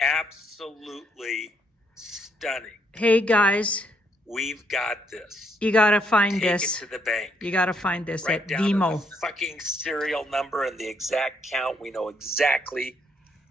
Absolutely stunning. Hey guys, we've got this. You gotta find Take this. it to the bank. You gotta find this right at down Vimo. to the fucking serial number and the exact count. We know exactly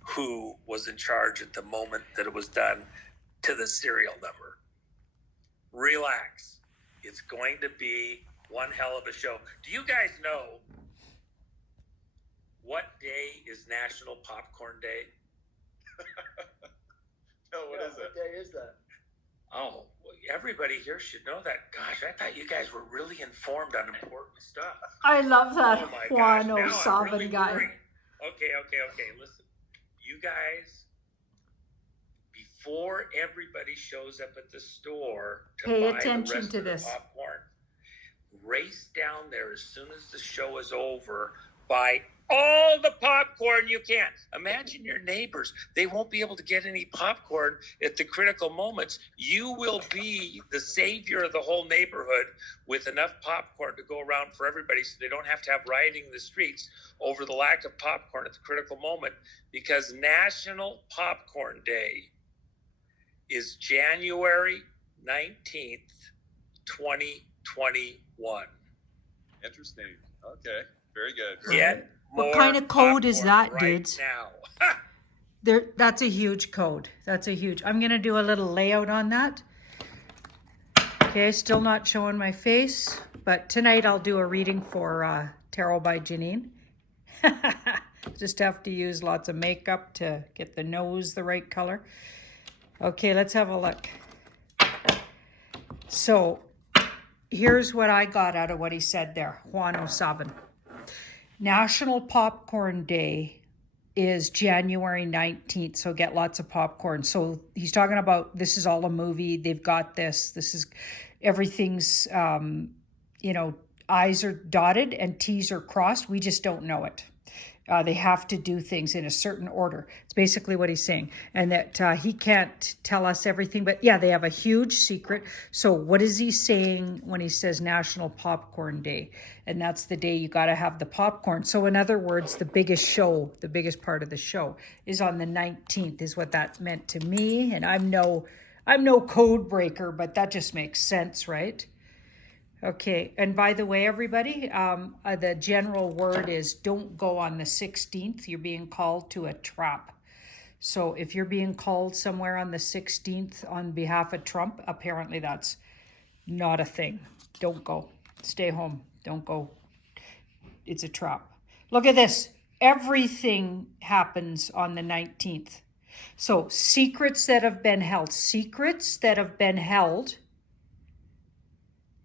who was in charge at the moment that it was done, to the serial number. Relax. It's going to be one hell of a show. Do you guys know what day is National Popcorn Day? No, what is it? What day is that? Oh, everybody here should know that. Gosh, I thought you guys were really informed on important stuff. I love that Oh my Juan gosh, O now I'm Savin really guy. worried. Okay. Listen, you guys, before everybody shows up at the store to Pay buy attention the rest to of the this. popcorn, race down there as soon as the show is over. Buy all the popcorn you can. Imagine your neighbors. They won't be able to get any popcorn at the critical moments. You will be the savior of the whole neighborhood with enough popcorn to go around for everybody, so they don't have to have rioting in the streets over the lack of popcorn at the critical moment, because National Popcorn Day is January 19th, 2021. Interesting. Okay. Very good. Get What more kind of code is popcorn that, right dudes? now. That's a huge code. I'm gonna do a little layout on that. Okay, still not showing my face, but tonight I'll do a reading for Tarot by Janine. Just have to use lots of makeup to get the nose the right color. Okay, let's have a look. So here's what I got out of what he said there, Juan O Savin. National Popcorn Day is January 19th, so get lots of popcorn. So he's talking about, this is all a movie, they've got this is, everything's, I's are dotted and T's are crossed, we just don't know it. They have to do things in a certain order. It's basically what he's saying. And that he can't tell us everything, but yeah, they have a huge secret. So what is he saying when he says National Popcorn Day? And that's the day you got to have the popcorn. So in other words, the biggest part of the show is on the 19th, is what that meant to me. And I'm no code breaker, but that just makes sense, right? Okay, and by the way, everybody, the general word is don't go on the 16th. You're being called to a trap. So if you're being called somewhere on the 16th on behalf of Trump, apparently that's not a thing. Don't go. Stay home. Don't go. It's a trap. Look at this. Everything happens on the 19th. So secrets that have been held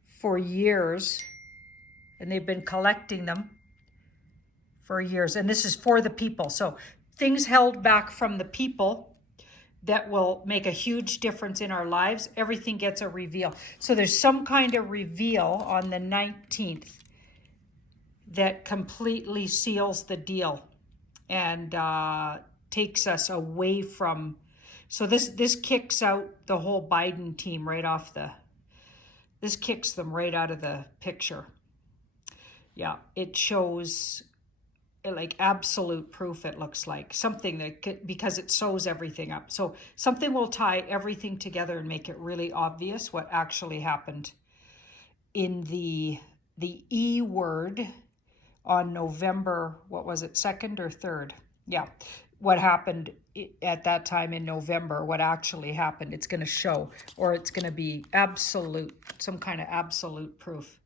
for years, and they've been collecting them for years, and this is for the people. So things held back from the people that will make a huge difference in our lives, everything gets a reveal. So there's some kind of reveal on the 19th that completely seals the deal and takes us away from, so this kicks out the whole Biden team right off this kicks them right out of the picture. Yeah, it shows like absolute proof, it looks like. Something that because it sews everything up. So something will tie everything together and make it really obvious what actually happened in the E word on November, what was it, 2nd or 3rd? Yeah, what happened at that time in November, what actually happened. It's going to show, or it's going to be absolute, some kind of absolute proof.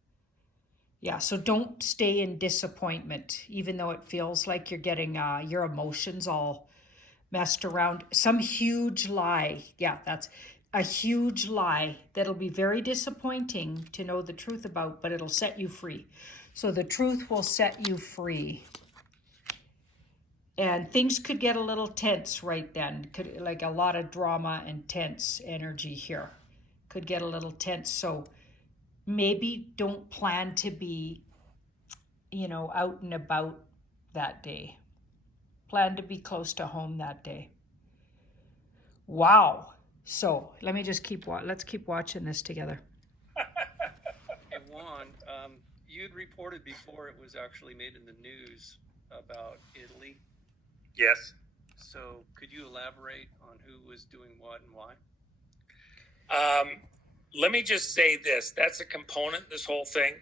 Yeah, so don't stay in disappointment, even though it feels like you're getting your emotions all messed around. Some huge lie. Yeah, that's a huge lie that'll be very disappointing to know the truth about, but it'll set you free. So the truth will set you free. And things could get a little tense right then. Could, like a lot of drama and tense energy here. Could get a little tense. So maybe don't plan to be, out and about that day. Plan to be close to home that day. Wow. So let me just let's keep watching this together. Hey, Juan, you had reported before it was actually made in the news about Italy. Yes. So could you elaborate on who was doing what and why? Let me just say this. That's a component, this whole thing.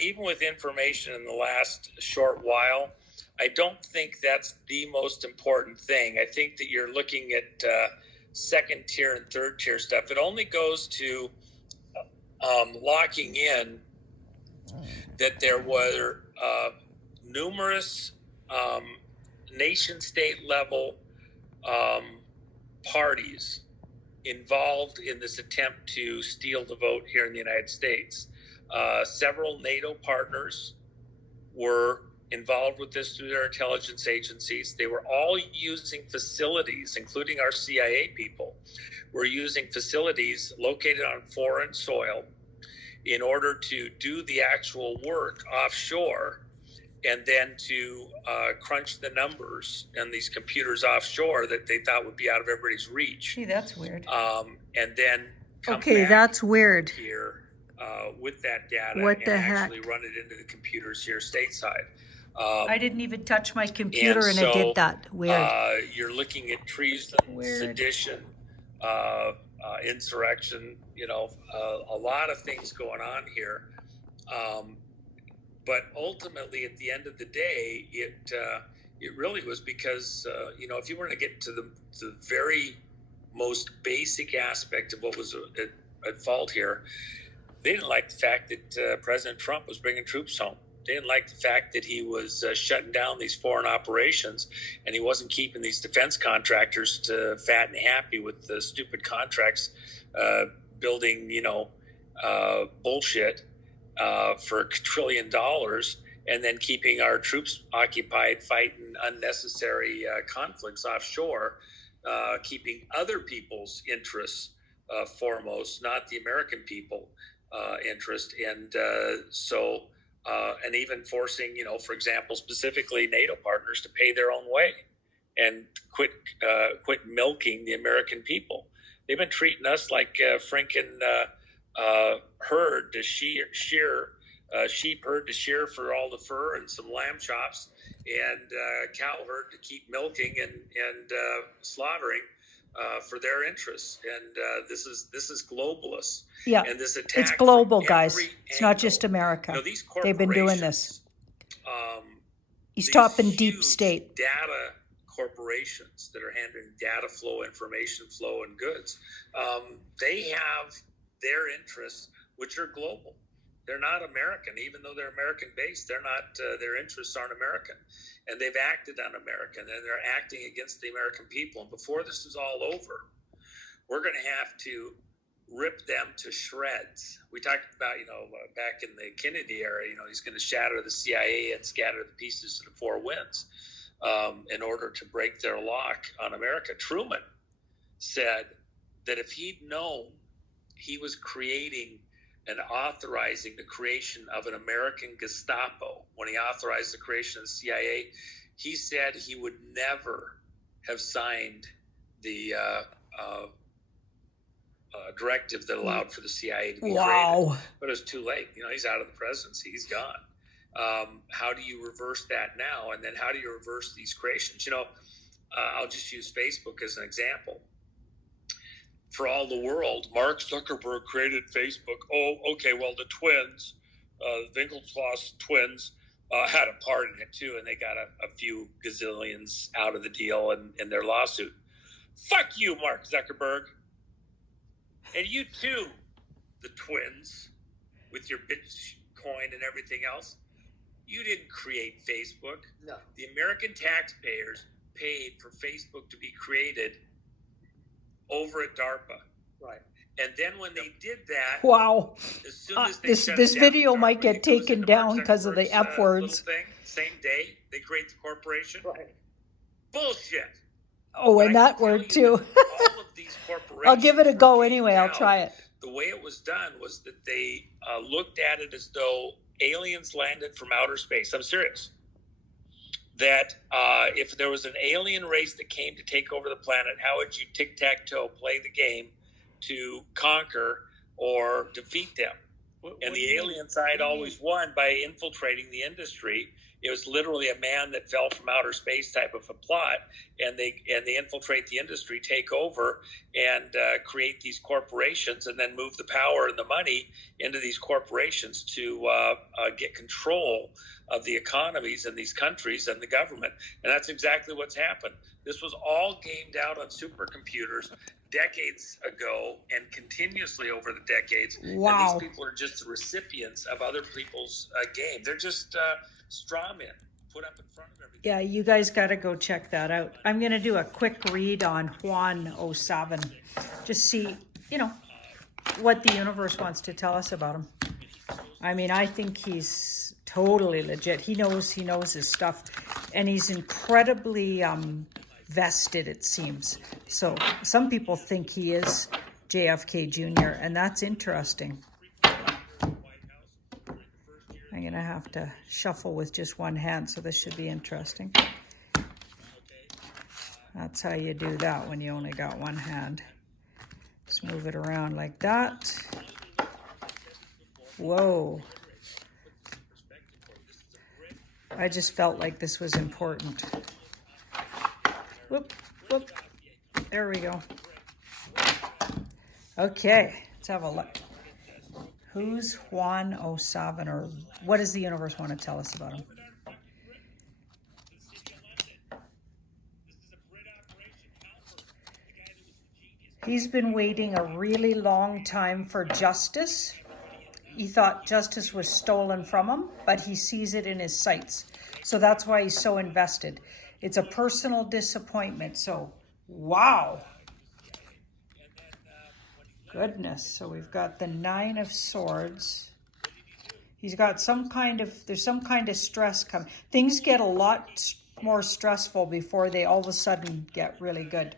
Even with information in the last short while, I don't think that's the most important thing. I think that you're looking at second tier and third tier stuff. It only goes to locking in that there were numerous nation state level parties involved in this attempt to steal the vote here in the United States. Several NATO partners were involved with this through their intelligence agencies. They were all using facilities, including our CIA people, were using facilities located on foreign soil in order to do the actual work offshore, and then to crunch the numbers on these computers offshore that they thought would be out of everybody's reach. Gee, that's weird. And then come Okay, back that's weird. here with that data What and the actually heck? run it into the computers here stateside. I didn't even touch my computer and it so, did that. Weird. You're looking at treason, Weird. sedition, insurrection, a lot of things going on here. But ultimately, at the end of the day, it really was because, if you were to get to the very most basic aspect of what was at fault here, they didn't like the fact that President Trump was bringing troops home. They didn't like the fact that he was shutting down these foreign operations, and he wasn't keeping these defense contractors to fat and happy with the stupid contracts, building, bullshit for $1 trillion, and then keeping our troops occupied fighting unnecessary conflicts offshore, keeping other people's interests foremost, not the American people interest. And and even forcing, for example, specifically NATO partners to pay their own way and quit milking the American people. They've been treating us like freaking herd to shear sheep herd to shear for all the fur and some lamb chops, and cow herd to keep milking and slaughtering for their interests. And this is globalist. Yeah, and this attack it's global, from guys. every It's not angle. just America. These They've been doing this. He's these topping deep huge state. data corporations that are handling data flow, information flow, and goods. They have their interests, which are global. They're not American, even though they're American based. They're not. Their interests aren't American, and they've acted un-American, and they're acting against the American people. And before this is all over, we're going to have to rip them to shreds. We talked about, back in the Kennedy era, he's going to shatter the CIA and scatter the pieces to the four winds in order to break their lock on America. Truman said that if he'd known he was creating and authorizing the creation of an American Gestapo, when he authorized the creation of the CIA, he said he would never have signed the directive that allowed for the CIA to be created. But it was too late. He's out of the presidency. He's gone. How do you reverse that now? And then how do you reverse these creations? I'll just use Facebook as an example. For all the world, Mark Zuckerberg created Facebook. Oh, okay, well, the twins, Winklevoss twins, had a part in it too, and they got a few gazillions out of the deal in their lawsuit. Fuck you, Mark Zuckerberg. And you too, the twins, with your Bitcoin and everything else. You didn't create Facebook. No. The American taxpayers paid for Facebook to be created over at DARPA. Right. And then when they did that, Wow. as soon as they This shut this it down, video might DARPA, get it goes taken into down Mark because of the Zuckerberg's, F words. little thing, same day, they create the corporation. Right. Bullshit. Oh, and I that can tell word you too. that all of these corporations I'll give it a go were anyway. paid I'll out. try it. The way it was done was that they looked at it as though aliens landed from outer space. I'm serious. That if there was an alien race that came to take over the planet, how would you tic-tac-toe play the game to conquer or defeat them? And the alien side always won by infiltrating the industry It was literally a man that fell from outer space type of a plot, and they infiltrate the industry, take over, and create these corporations, and then move the power and the money into these corporations to get control of the economies in these countries and the government. And that's exactly what's happened. This was all gamed out on supercomputers decades ago and continuously over the decades. Wow. And these people are just the recipients of other people's game. They're just straw men put up in front of everything. Yeah, you guys got to go check that out. I'm going to do a quick read on Juan O Savin. Just see, what the universe wants to tell us about him. I mean, I think he's totally legit. He knows his stuff. And he's incredibly vested, it seems. So some people think he is JFK Jr., and that's interesting. I'm going to have to shuffle with just one hand, so this should be interesting. That's how you do that when you only got one hand. Just move it around like that. Whoa. I just felt like this was important. Whoop, whoop. There we go. Okay, let's have a look. Who's Juan O Savin, or what does the universe want to tell us about him? He's been waiting a really long time for justice. He thought justice was stolen from him, but he sees it in his sights. So that's why he's so invested. It's a personal disappointment. So, wow. Goodness. So we've got the 9 of Swords. He's got there's some kind of stress coming. Things get a lot more stressful before they all of a sudden get really good.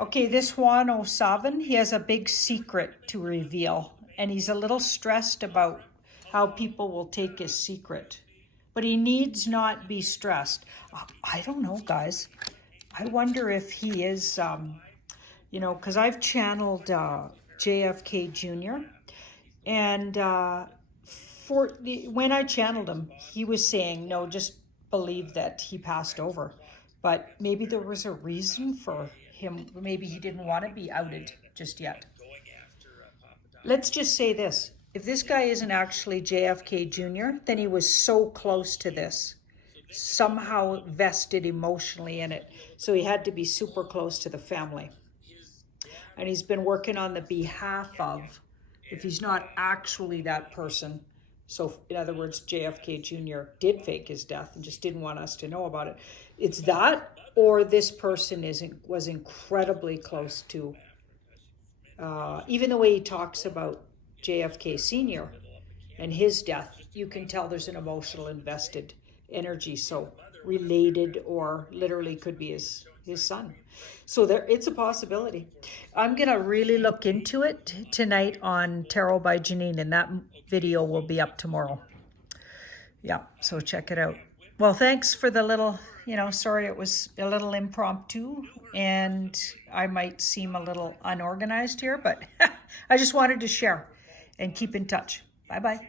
Okay, this Juan O Savin, he has a big secret to reveal. And he's a little stressed about how people will take his secret. But he needs not be stressed. I don't know, guys. I wonder if he is, because I've channeled JFK Jr. And when I channeled him, he was saying, no, just believe that he passed over. But maybe there was a reason for him. Maybe he didn't want to be outed just yet. Let's just say this. If this guy isn't actually JFK Jr., then he was so close to this, somehow vested emotionally in it. So he had to be super close to the family. And he's been working on the behalf of, if he's not actually that person. So in other words, JFK Jr. did fake his death and just didn't want us to know about it. It's that, or this person was incredibly close to, even the way he talks about JFK Sr. and his death, you can tell there's an emotional invested energy. So related, or literally could be his son. So it's a possibility. I'm going to really look into it tonight on Tarot by Janine, and that video will be up tomorrow. Yeah, so check it out. Well, thanks for the little, sorry it was a little impromptu and I might seem a little unorganized here, but I just wanted to share and keep in touch. Bye-bye.